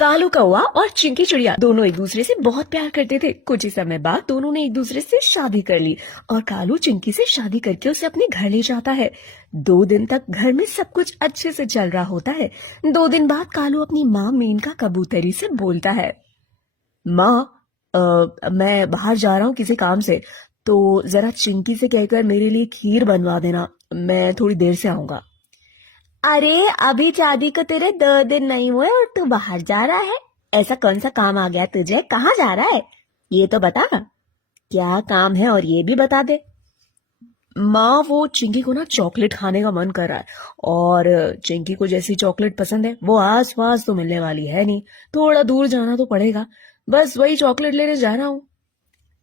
कालू कौवा और चिंकी चिड़िया दोनों एक दूसरे से बहुत प्यार करते थे। कुछ ही समय बाद दोनों ने एक दूसरे से शादी कर ली और कालू चिंकी से शादी करके उसे अपने घर ले जाता है। 2 दिन तक घर में सब कुछ अच्छे से चल रहा होता है। 2 दिन बाद कालू अपनी माँ मेनका कबूतरी से बोलता है, माँ, मैं बाहर जा रहा हूँ किसी काम से, तो जरा चिंकी से कहकर मेरे लिए खीर बनवा देना, मैं थोड़ी देर से आऊंगा। अरे अभी शादी को तेरे 2 दिन नहीं हुए और तू बाहर जा रहा है। ऐसा कौन सा काम आ गया तुझे? कहाँ जा रहा है ये तो बता। क्या काम है और ये भी बता दे। माँ, वो चिंकी को ना चॉकलेट खाने का मन कर रहा है और चिंकी को जैसी चॉकलेट पसंद है वो आस पास तो मिलने वाली है नहीं, थोड़ा दूर जाना तो पड़ेगा। बस वही चॉकलेट लेने जा रहा हूँ।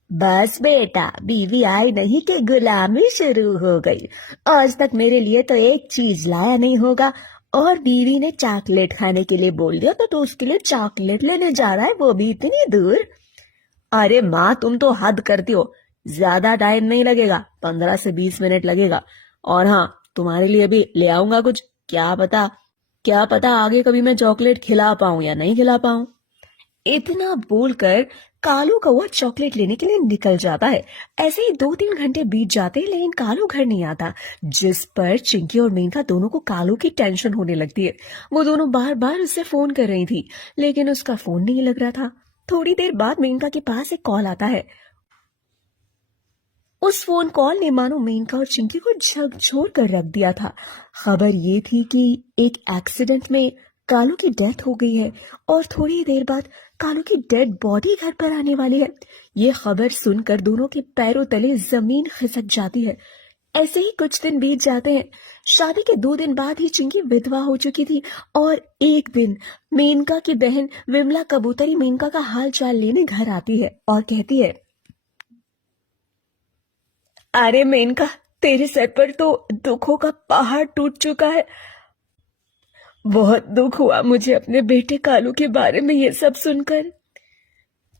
बस बेटा, बीवी आई नहीं कि गुलामी शुरू हो गई। आज तक मेरे लिए तो एक चीज लाया नहीं होगा और बीवी ने चॉकलेट खाने के लिए बोल दिया तो तू उसके लिए चॉकलेट लेने जा रहा है, वो भी इतनी दूर। अरे माँ, तुम तो हद करती हो। ज्यादा टाइम नहीं लगेगा, 15 से 20 मिनट लगेगा। और हाँ, तुम्हारे लिए भी ले आऊंगा कुछ। क्या पता आगे कभी मैं चॉकलेट खिला पाऊं या नहीं खिला पाऊं। इतना बोलकर कालू कौवा चॉकलेट लेने के लिए निकल जाता है। ऐसे ही 2-3 घंटे बीत जाते हैं, लेकिन कालू घर नहीं आता, जिस पर चिंकी और मेनका दोनों को कालू की टेंशन होने लगती है। वो दोनों बार बार उससे फोन कर रही थी, लेकिन उसका फोन नहीं लग रहा था। थोड़ी देर बाद मेनका के पास एक कॉल आता है। उस फोन कॉल ने मानो मेनका और चिंकी को झकझोर कर रख दिया था। खबर ये थी कि एक एक्सीडेंट में कालू की डेथ हो गई है और थोड़ी देर बाद कालू की डेड बॉडी घर पर आने वाली है। ये खबर सुनकर दोनों के पैरों तले जमीन खिसक जाती है। ऐसे ही कुछ दिन बीत जाते हैं। शादी के 2 दिन बाद ही चिंकी विधवा हो चुकी थी और एक दिन मेनका की बहन विमला कबूतरी मेनका का हाल चाल लेने घर आती है और कहती है, अरे मेनका, तेरे सर पर तो दुखों का पहाड़ टूट चुका है। बहुत दुख हुआ मुझे अपने बेटे कालू के बारे में ये सब सुनकर।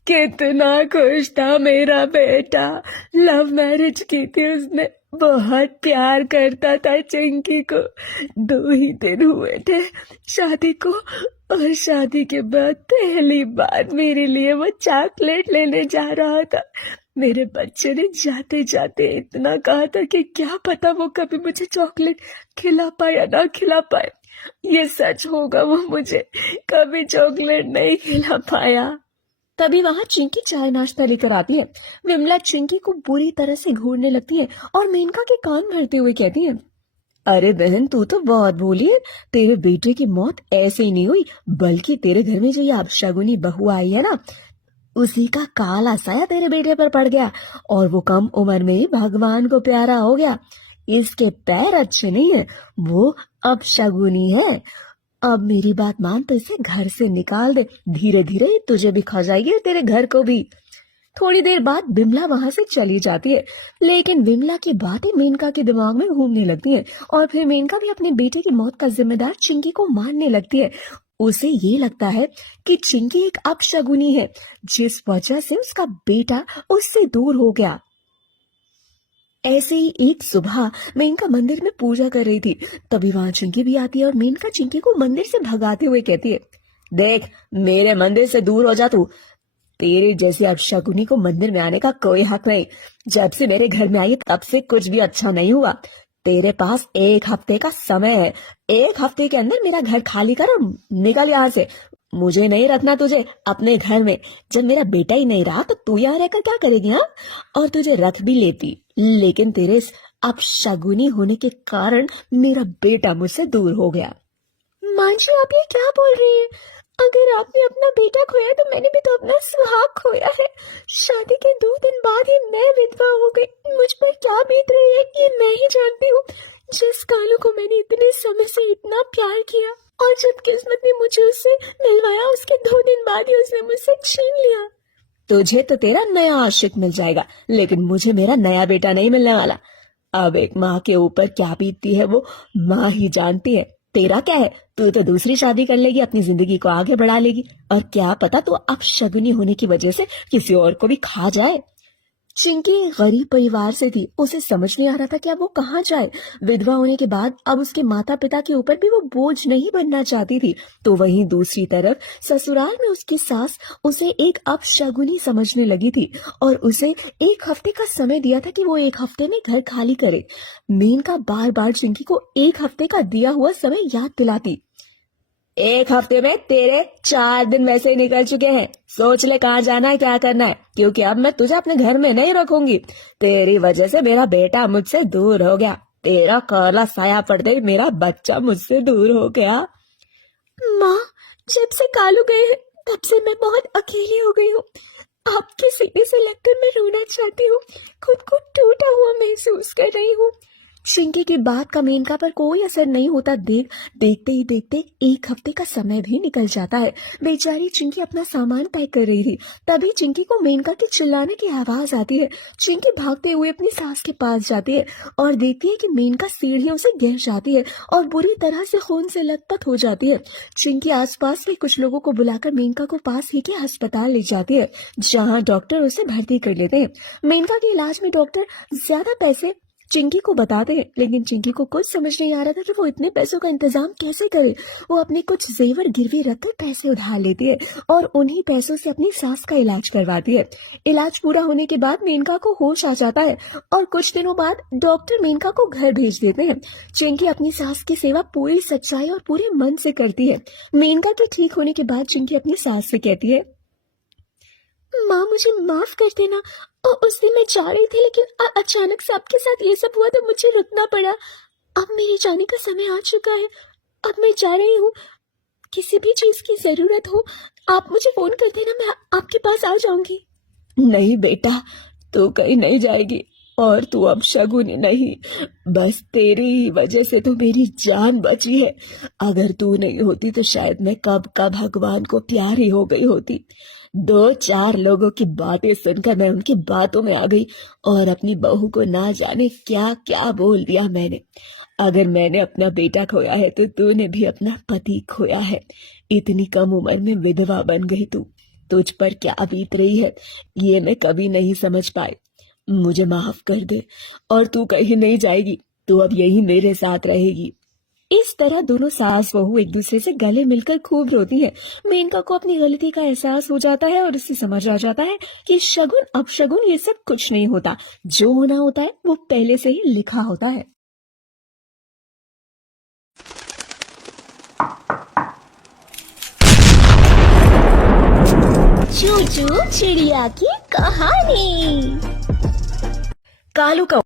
कितना खुश था मेरा बेटा, लव मैरिज की थी उसने, बहुत प्यार करता था चिंकी को। 2 ही दिन हुए थे शादी को और शादी के बाद पहली बार मेरे लिए वो चॉकलेट लेने जा रहा था। मेरे बच्चे ने जाते जाते इतना कहा था कि क्या पता वो कभी मुझे चॉकलेट खिला पाए या ना खिला पाए। ये सच होगा, वो मुझे कभी चॉकलेट नहीं खिला पाया। तभी वहां चिंकी चाय नाश्ता लेकर आती है। विमला चिंकी को बुरी तरह से घूरने लगती है और मेनका के कान भरते हुए कहती है, अरे बहन, तू तो बहुत भोली है। तेरे बेटे की मौत ऐसे ही नहीं हुई, बल्कि तेरे घर में जो ये अपशगुनी बहू आई है ना, उसी का काला साया तेरे बेटे पर पड़ गया और वो कम उम्र में ही भगवान को प्यारा हो गया। इसके पैर अच्छे नहीं है, वो अपशगुनी है। अब मेरी बात मान तो इसे घर से निकाल दे, धीरे धीरे तुझे भी खा जाएगी और तेरे घर को भी। थोड़ी देर बाद विमला वहां से चली जाती है, लेकिन विमला की बातें मेनका के दिमाग में घूमने लगती हैं और फिर मेनका भी अपने बेटे की मौत का जिम्मेदार चिंकी को मानने लगती है। उसे ये लगता है कि चिंकी एक अपशगुनी है, जिस वजह से उसका बेटा उससे दूर हो गया। ऐसे ही एक सुबह मेनका मंदिर में पूजा कर रही थी, तभी वहां चिंकी भी आती है और मेनका चिंकी को मंदिर से भगाते हुए कहती है, देख, मेरे मंदिर से दूर हो जा तू। तेरे जैसे अपशकुनी को मंदिर में आने का कोई हक नहीं। जब से मेरे घर में आई तब से कुछ भी अच्छा नहीं हुआ। तेरे पास 1 हफ्ते का समय है, 1 हफ्ते के अंदर मेरा घर खाली कर और निकल यहाँ से। मुझे नहीं रखना तुझे अपने घर में। जब मेरा बेटा ही नहीं रहा तो तू यहाँ रहकर क्या करेगी? हाँ, और तुझे रख भी लेती, लेकिन तेरे इस अपशगुनी होने के कारण मेरा बेटा मुझसे दूर हो गया। मां जी, आप ये क्या बोल रही हैं? अगर आपने अपना बेटा खोया तो मैंने भी तो अपना सुहाग खोया है। शादी के 2 दिन बाद ही मैं विधवा हो गई। मुझ पर क्या बीत रही है ये मैं ही जानती हूँ। जिस कालू को मैंने इतने समय से इतना प्यार किया और जब किस्मत ने मुझे उससे मिलवाया, उसके 2 दिन बाद ही उसने मुझसे छीन लिया। तुझे तो तेरा नया आशिक मिल जाएगा, लेकिन मुझे मेरा नया बेटा नहीं मिलने वाला। अब एक माँ के ऊपर क्या बीतती है वो माँ ही जानती है। तेरा क्या है, तू तो दूसरी शादी कर लेगी, अपनी जिंदगी को आगे बढ़ा लेगी, और क्या पता तू अपशगुनी होने की वजह से किसी और को भी खा जाए। चिंकी एक गरीब परिवार से थी। उसे समझ नहीं आ रहा था कि अब वो कहाँ जाए। विधवा होने के बाद अब उसके माता पिता के ऊपर भी वो बोझ नहीं बनना चाहती थी। तो वहीं दूसरी तरफ ससुराल में उसकी सास उसे एक अपशगुनी समझने लगी थी और उसे 1 हफ्ते का समय दिया था कि वो 1 हफ्ते में घर खाली करे। मेनका बार बार चिंकी को 1 हफ्ते का दिया हुआ समय याद दिलाती। 1 हफ्ते में तेरे 4 दिन वैसे ही निकल चुके हैं। सोच ले कहाँ जाना है, क्या करना है, क्योंकि अब मैं तुझे अपने घर में नहीं रखूंगी। तेरी वजह से मेरा बेटा मुझसे दूर हो गया। तेरा काला साया पड़ते ही मेरा बच्चा मुझसे दूर हो गया। माँ, जब से कालू गए हैं तब से मैं बहुत अकेली हो गई हूँ। आपके सीने से लगकर मैं रोना चाहती हूँ। खुद को टूटा हुआ महसूस कर रही हूँ। चिंकी की बात का मेनका पर कोई असर नहीं होता। देखते ही देखते 1 हफ्ते का समय भी निकल जाता है। बेचारी चिंकी अपना सामान पैक कर रही थी, तभी चिंकी को मेनका के चिल्लाने की आवाज आती है। चिंकी भागते हुए अपनी सास के पास जाती है और देखती है कि मेनका सीढ़ियों से गिर जाती है और बुरी तरह से खून से लथपथ हो जाती है। चिंकी आसपास के कुछ लोगों को बुलाकर मेनका को पास ही के अस्पताल ले जाती है, जहाँ डॉक्टर उसे भर्ती कर लेते हैं। मेनका के इलाज में डॉक्टर ज्यादा पैसे चिंकी को बताते हैं, लेकिन चिंकी को कुछ समझ नहीं आ रहा था कि वो इतने पैसों का इंतजाम कैसे करे। वो अपने कुछ जेवर गिरवी रखकर पैसे उधार लेती है और उन्हीं पैसों से अपनी सास का इलाज करवाती है। इलाज पूरा होने के बाद मेनका को होश आ जाता है और कुछ दिनों बाद डॉक्टर मेनका को घर भेज देते हैं। चिंकी अपनी सास की सेवा पूरी सच्चाई और पूरे मन से करती है। मेनका के ठीक होने के बाद चिंकी अपनी सास से कहती है, माँ मुझे माफ कर देना। और उस दिन मैं जा रही थी, लेकिन अचानक से आपके साथ ये सब हुआ तो मुझे रुकना पड़ा। अब मेरे जाने का समय आ चुका है। अब मैं जा रही हूँ। किसी भी चीज की जरूरत हो आप मुझे फोन कर देना, मैं आपके पास आ जाऊंगी। नहीं बेटा, तू कहीं नहीं जाएगी और तू अब शगुनी नहीं। बस तेरी ही वजह से तो मेरी जान बची है। अगर तू नहीं होती तो शायद मैं कब का भगवान को प्यारी हो गई होती। 2-4 लोगों की बातें सुनकर मैं उनकी बातों में आ गई और अपनी बहू को ना जाने क्या क्या बोल दिया मैंने। अगर मैंने अपना बेटा खोया है तो तूने भी अपना पति खोया है। इतनी कम उम्र में विधवा बन गई तू। तुझ पर क्या बीत रही है ये मैं कभी नहीं समझ पाई। मुझे माफ कर दे और तू कहीं नहीं जाएगी। तू अब यही मेरे साथ रहेगी। इस तरह दोनों सास बहू एक दूसरे से गले मिलकर खूब रोती हैं। मेनका को अपनी गलती का एहसास हो जाता है और उसे समझ आ जाता है कि शगुन अपशगुन ये सब कुछ नहीं होता। जो होना होता है वो पहले से ही लिखा होता है। चूचू चिड़िया की कहानी। कालू का